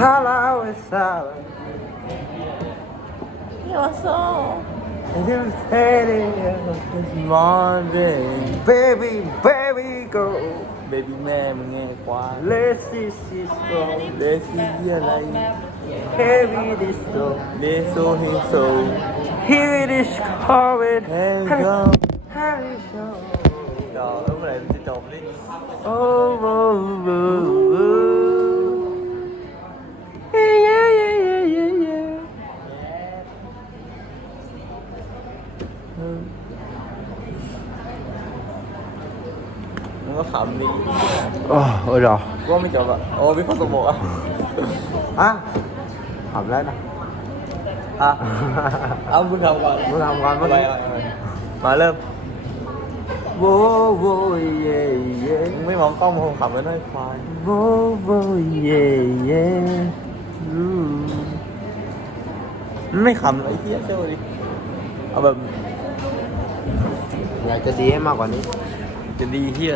Hello, it's Sally. You're so And it's Teddy, it's morning. Baby, baby, go. Baby แม่มึงไงควาย Let's see, see, go. Let's see,อะไร Heavy this go. Let's so, he so. Heavy this COVID. Hey, go. Hey, go. จบแล้วเมื่อไหร่มันจะจบนี่โอ้ มึงก็ขำดิโอ้เออเดี๋ยวว่าไม่จบอะโอ้มีข้อสมองอะอะทำแล้วนะอะเอามึงทำก่อนมึงทำก่อนมื่อกี้ไปมาเริ่มโว้โว้เย่เย่มึงไม่มองกล้องมึงขำแล้วน้อยควายโว้โว้เย่เย่รูมันไม่ขำไอ้เหี้ยเจ้าดิ เอาแบบอยากจะดีให้มากกว่านี้ จะดีเหี้ย